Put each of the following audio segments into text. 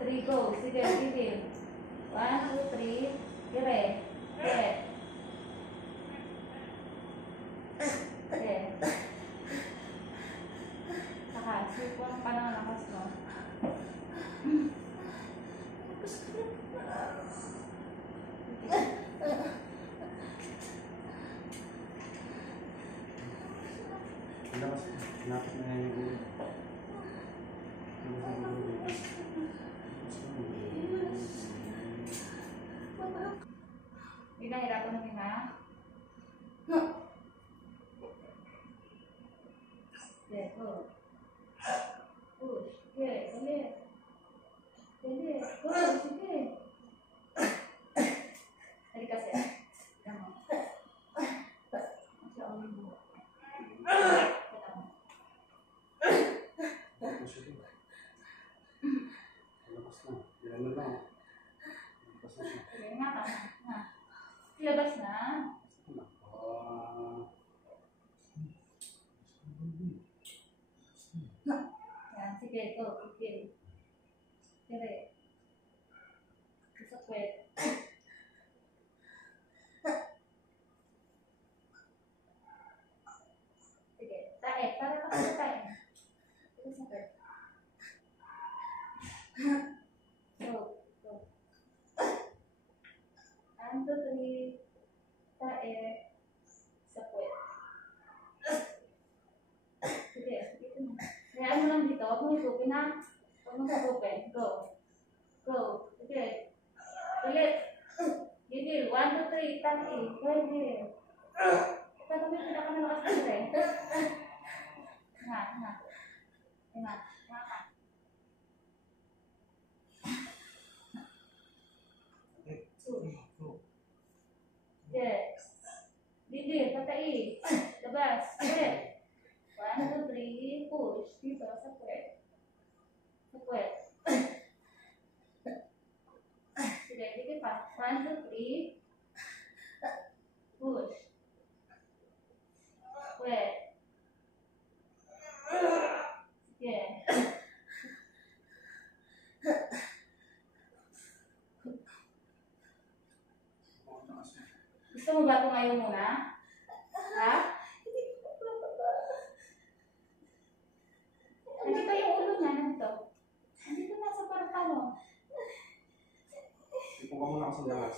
3, go. Sige, gigil. 1, 2, 3. Dire. Dire. Sige. Saka, sipon pa ng lakas mo. Lapit na yung ulo. Hindi na, hirapan namin na. Okay, go. Push. Okay, dali. Dali. Go, sige. Dali kasi. Tignan mo. Masya Allah yung buho. Ilabas na. Yan, sige, go, sige. Sige. Sa kwet. Sige, tae, para kapag tae. Sige, sa kwet. Go, go. 1, 2, 3. Tae. Sa kwet. Sige, dito na. Kaya mo lang dito, huwag mo isupin ha. Huwag mo isupin. Go. Go. Sige. Ulit. Gigil. 1, 2, 3. Tae. Gigil. Ito na may pinaka na lakas dito eh. Nga, nga. Nga. Nga ka. Yes. Gigil. Tatai. Labas. Sige. 1, 2, 3. Push. Dito. Sa kwet. Sa kwet. Sige. Gigil pa. 1, 2, 3. Push. Kwet. Sige. Gusto mo ba tumayo muna? Ha? Nandito yung ulo niya. Nandito. Nandito na sa parang. Ipo ka muna kasi lakas.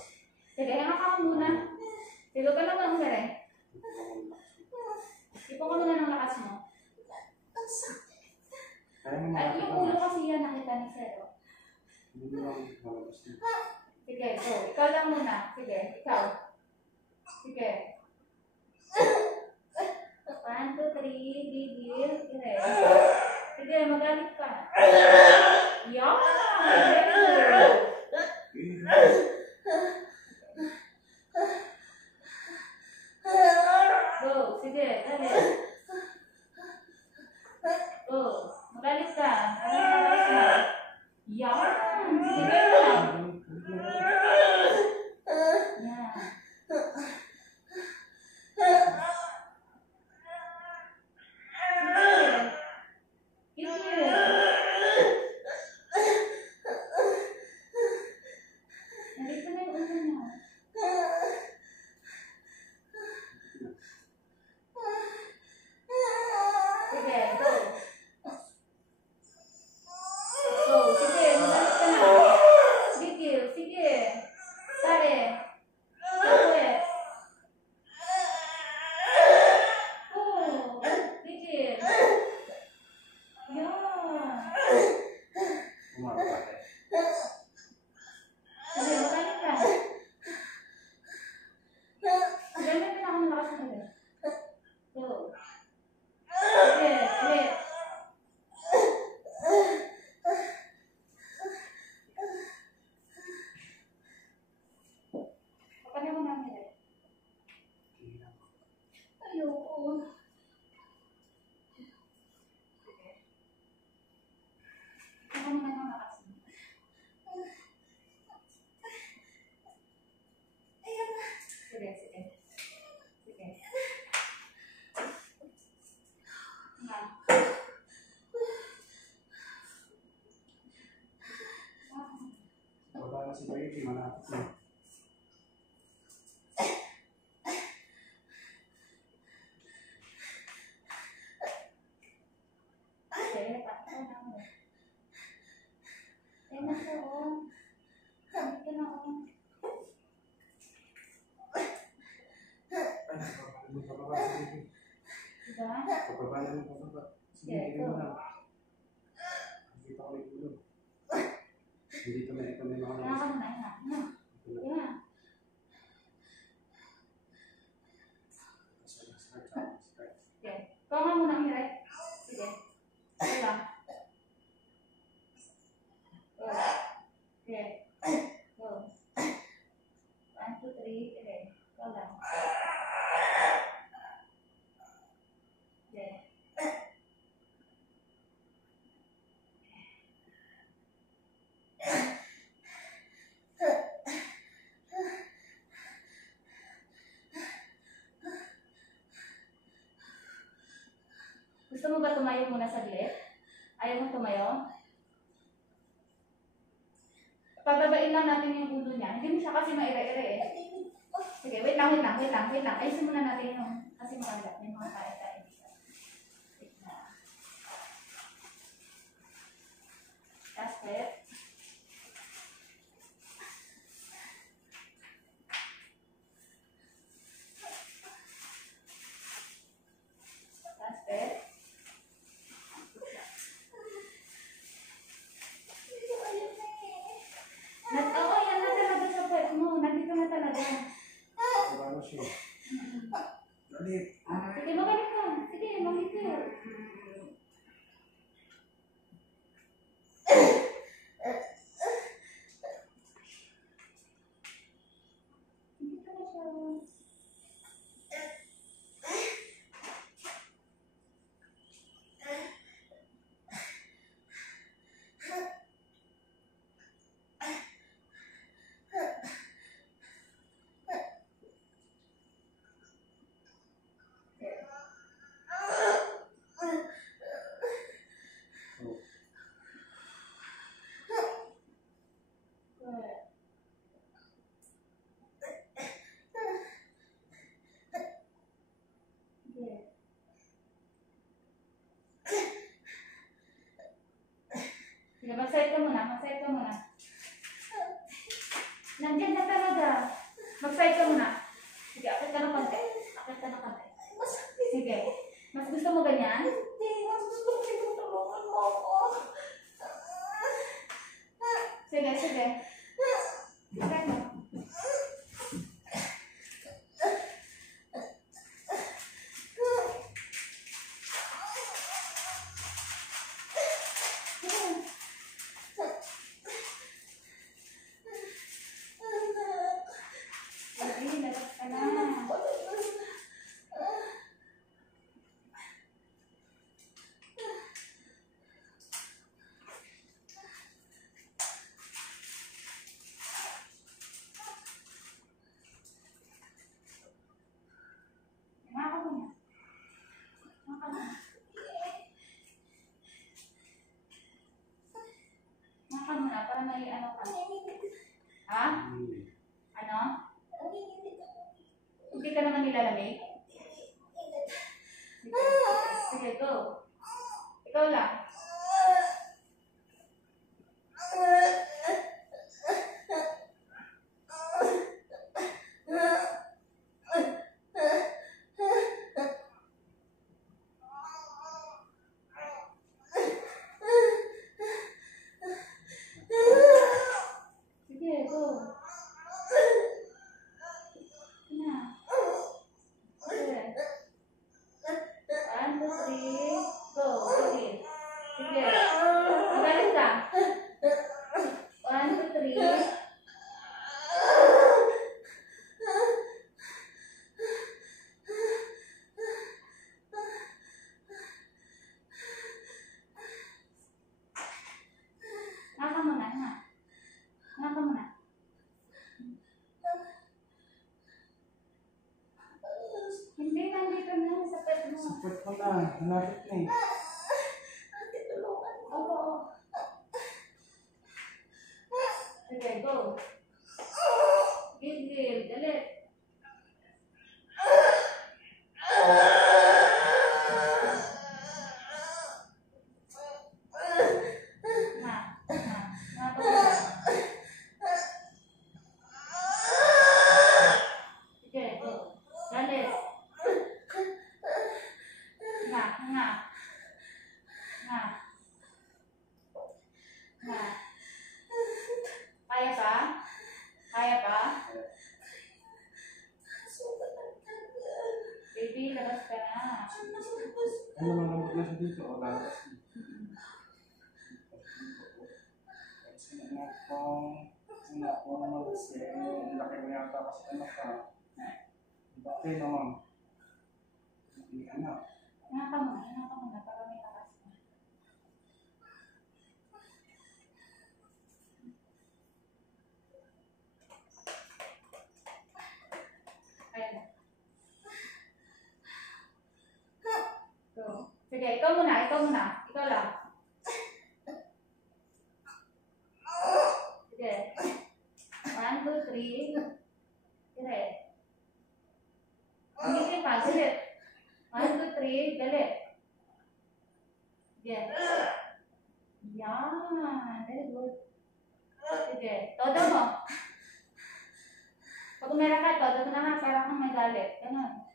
Sige, hanga ka muna. Sige ka lang ang gare. Ipo ka muna ng lakas mo. At yung ulo kasi yan nakita ni Zero. Hindi mo lang malabas din. Sige, go. Ikaw lang muna. Sige, ikaw. Sige. 1, 2, 3. Gigil. Sige. Sige, magalit ka. Yan! Very good. Go. Sige, dali. Go. Magalit ka. Magalit ka. Yan! Sige lang. Yan. Go, sige, si Baby, malapit na. Okay, patay na mo. Ay, nasa o. Dito na o. Pababa si Baby. Diba? Pababa na yung pababa. Sige, Yeah, hindi mo go. na. Hindi pa ako itulog. Hindi ito na ito na yung Kaya ka muna, ina. Ina. Ina. Okay. Ikaw nga muna ang hiray. Sige. Ito lang. Go. Okay. Go. 1, 2, 3. Okay. Ikaw lang. Okay. Gusto mo ba tumayo muna saglit? Ayaw mo tumayo? Pababain lang natin yung ulo niya. Hindi mo siya kasi maire-ire eh. Sige, wait lang. Ayusin muna natin yung kasi maganda. May mga tayo dito. Wait na. Last step. Last step. Oo, yan na talaga sa puwet mo. Nandito na talaga. Pababa siya. Galit. Sige, magalit ka. Sige, mamikir. Hindi ka na siya. Oh. Good. Good. Sige, mag-side ka muna. Nandiyan na talaga. Mag-side ka muna. Sige, akit ka ng konti. Sige. Mas gusto mo ganyan? Hindi, mas gusto ko tinutulungan mo ako. Sige. Side mo. Ay, relax ka na. Naka muna. Naka muna para may ano ka. Ha? Ano? Hindi ka naman nilalamig? Sige, go. Ikaw lang. Sige, go. Na. Sige. 1, 2, 3, go. Sige. Sige. Magalit ka. 1, 2, 3. Naka muna, na. Naka muna. Hindi, nandito na sa pet mo. Support ko na. Malapit na eh. Tinulungan mo. Oo. Sige, go. Gigil, dali. Pagula. Sige, go. Dali. Nga. Kaya pa? Baby, labas ka na. Ano naman naman na siya dito? O lalas. Kasi ako mag-isip. Ang laki mo yata kasi anak ka. Bakit naman? Hindi anak. Anak ka muna para may lakas na. Kaya na. Go. Sige, ikaw muna. Ikaw lang. Sige. 1, 2, 3. Sige. Hindi pa. Sige. 1, 2, 3. Dali. Sige. Yan. Very good. Sige. Todo mo. Pag umera ka, todo mo na nga. Parang kang may galit. Ganun.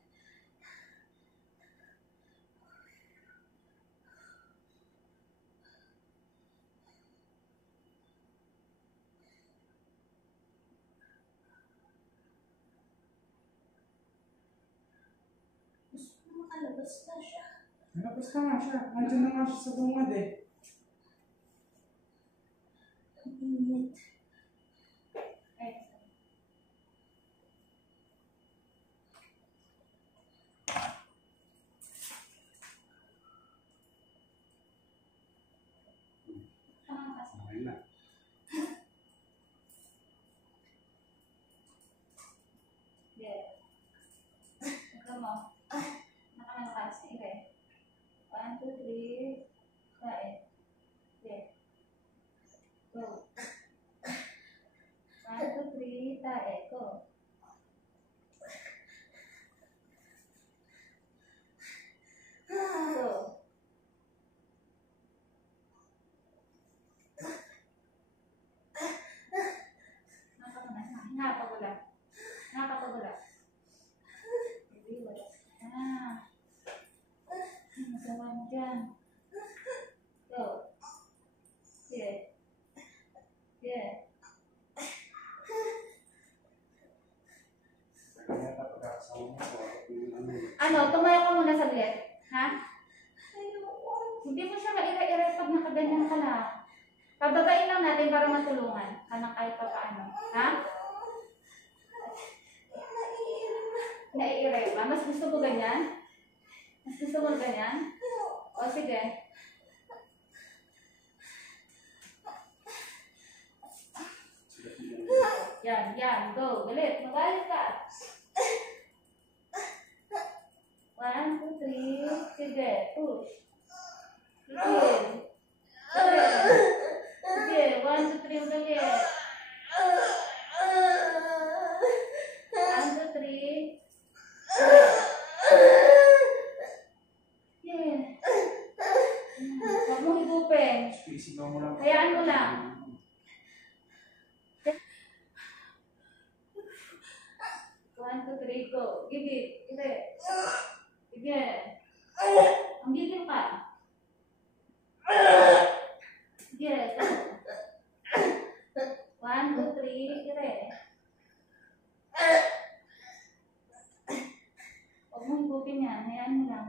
Makalabas na siya. Malabas ka nga siya. Nandiyan na nga siya sa bungad eh. Ang init. Ay. Okay na. Yeah. Ikaw mo. Nakalakas. Okay. 1, 2, 3. Kain. Okay. Go. 1, 2, 3. Tae. Go. Go. Nakapagula. Hindi, wala. Masama mo dyan. Go. Sige. Sige. Kaya yata pagkakasama mo ko. Ano, tumayo ka muna saglit. Ha? Ayoko. Hindi mo siya maire-ire pag nakaganyan ka lang. Pababain lang natin para matulungan ka ng kahit pa paano. Ha? Naiire ba? Mas gusto mo ganyan? Mas gusto mo ganyan? O sige. Yan. Go. Galit. Magalit ka. 1, 2, 3. Sige. Push. Sige. Sige. 1, 2, 3. Ugalit. 1, 2, 3. Yeah. Huwag mong higupin. Isigaw mo lang. Hayaan mo lang. One, two, three, go. Gigit. Sige. Ang gigil ka. Sige. Go. 1, 2, 3. Sige. Huwag mong higupin yan. Hayaan mo lang.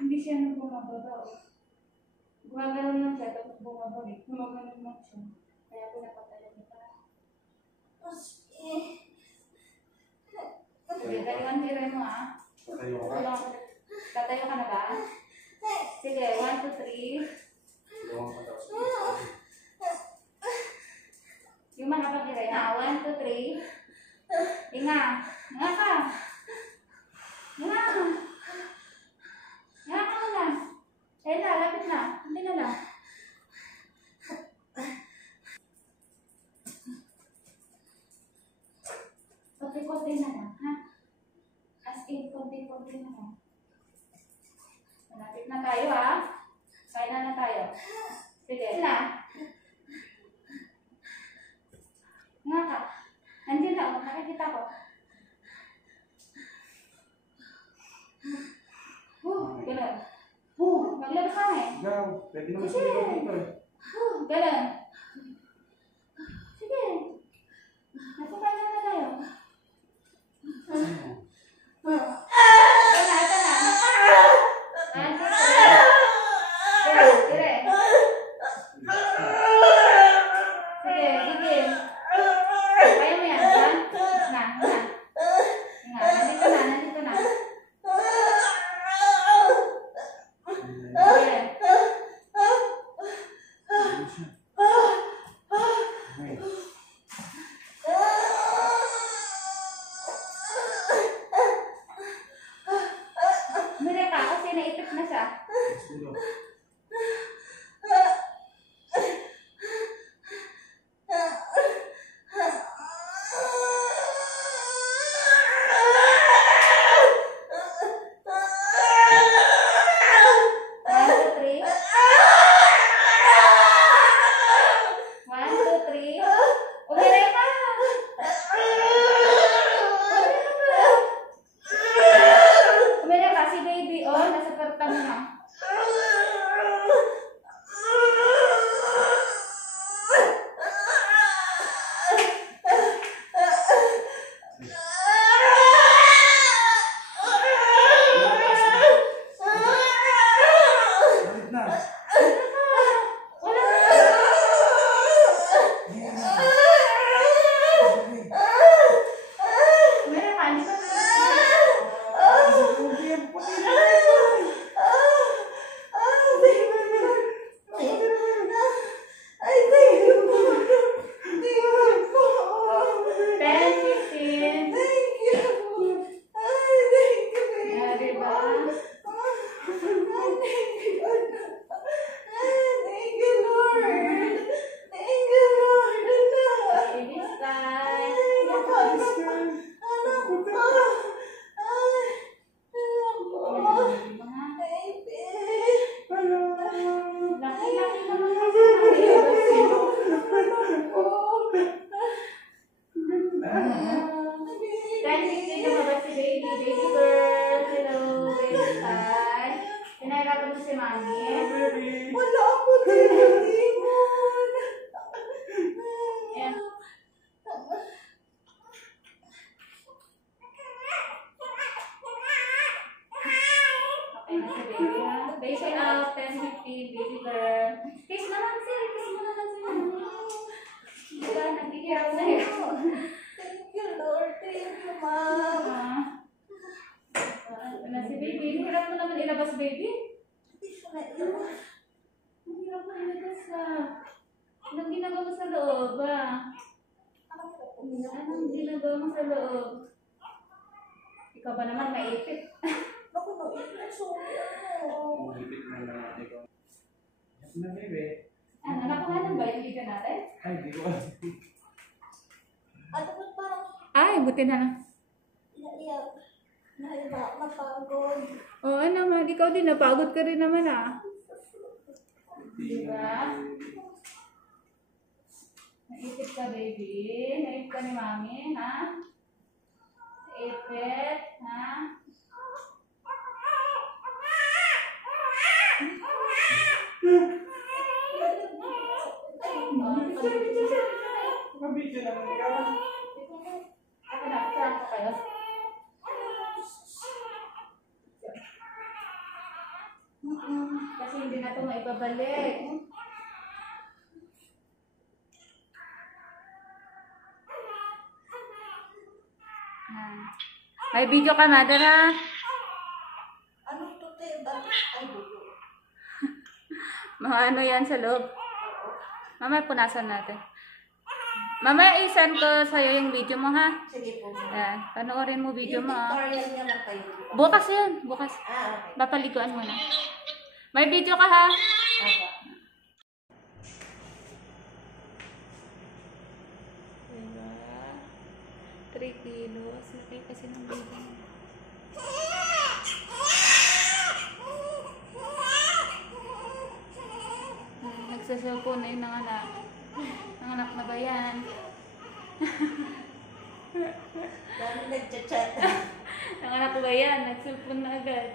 Hindi siya nang bumababa. Gumagano'n lang siya, tapos bumabalik. Gumagano'n lang siya. Kaya pinapatayan kita. Sige, galingan tira mo Tayo ka. Tatayo ka na ba? Sige, 1, 2, 3. Dalawang ka daw. 2, 3. Hinga. Hinga ka. Hinga. Hinga ka muna. Ayun na, lapit na. Hindi na lang. Konti-konti na lang, ha? As in, konti-konti na lang. Malapit na tayo, ha? Kaya na tayo. Sige na. Nga ka. Nandiyan na, nakikita ko. Ganun. Maglaro ka eh. Ikaw, pwede naman Sige. sila dito eh. Ganun. Sige. Nasakay na tayo. Ano? Ito na, ito na. Sige, sige. Sige, sige. Kaya mo yan, ha? Nga, nga. Nga, nandito na, nandito na. Sige. Ano siya? Okay. Mira ka, kasi naipit na siya. Siguro. Balik na. Wala ako dito, Timon. Base out, 10:50, baby girl. Kiss naman siya, kiss mo naman siya. Diba, nagkikirap na yun. Thank you, Lord. Thank you, Mom. Si baby, hirap mo naman ilabas, baby. Hindi siya naiiwan. Ang hirap mo ilabas na. Anong ginagawa mo sa loob, ah? Parang hirap umiyak. Anong ginagawa mo sa loob? Ikaw ba naman maipit? Naku, naiiyak. Sorry ako. Umipit na lang natin ikaw. Yes na, baby. Ano, nakuha ba yung liga natin? Ay, di ko alam. At ba't parang Ay, buti na lang. naiyak? Naiyak, napagod. Oo naman, ikaw din, napagod ka rin naman ah. Diba? Naipit ka, baby. Naipit ka ni mami, ha? Naipit, ha? Mabidyo naman ikaw. Ako na, sarap ko kayo. Kasi hindi na ito maibabalik. May video ka na, Dara. Ano to, te? Ay, bulo. Mga ano yan sa loob. Mamaya punasan natin. Mamaya i-send ko sa'yo yung video mo, ha? Sige po. Yan. Panoorin mo video Yung mo, ha? tutorial niya lang kayo. Bukas yun. Bukas. Okay. Papaliguan mo na. May video ka, ha? Apa. Diba? 3 kilos. Laki kasi ng baby. Nagsaselfone na yung nanganak. Nanganak na ba yan? Dami nagchat-chat. Nanganak ba yan? Nagselfone na agad.